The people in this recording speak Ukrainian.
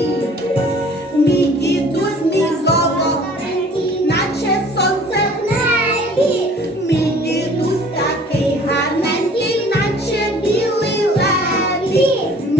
Мій дідусь, мій наче сонце в мій дідусь такий гарненький, наче білий лебідь.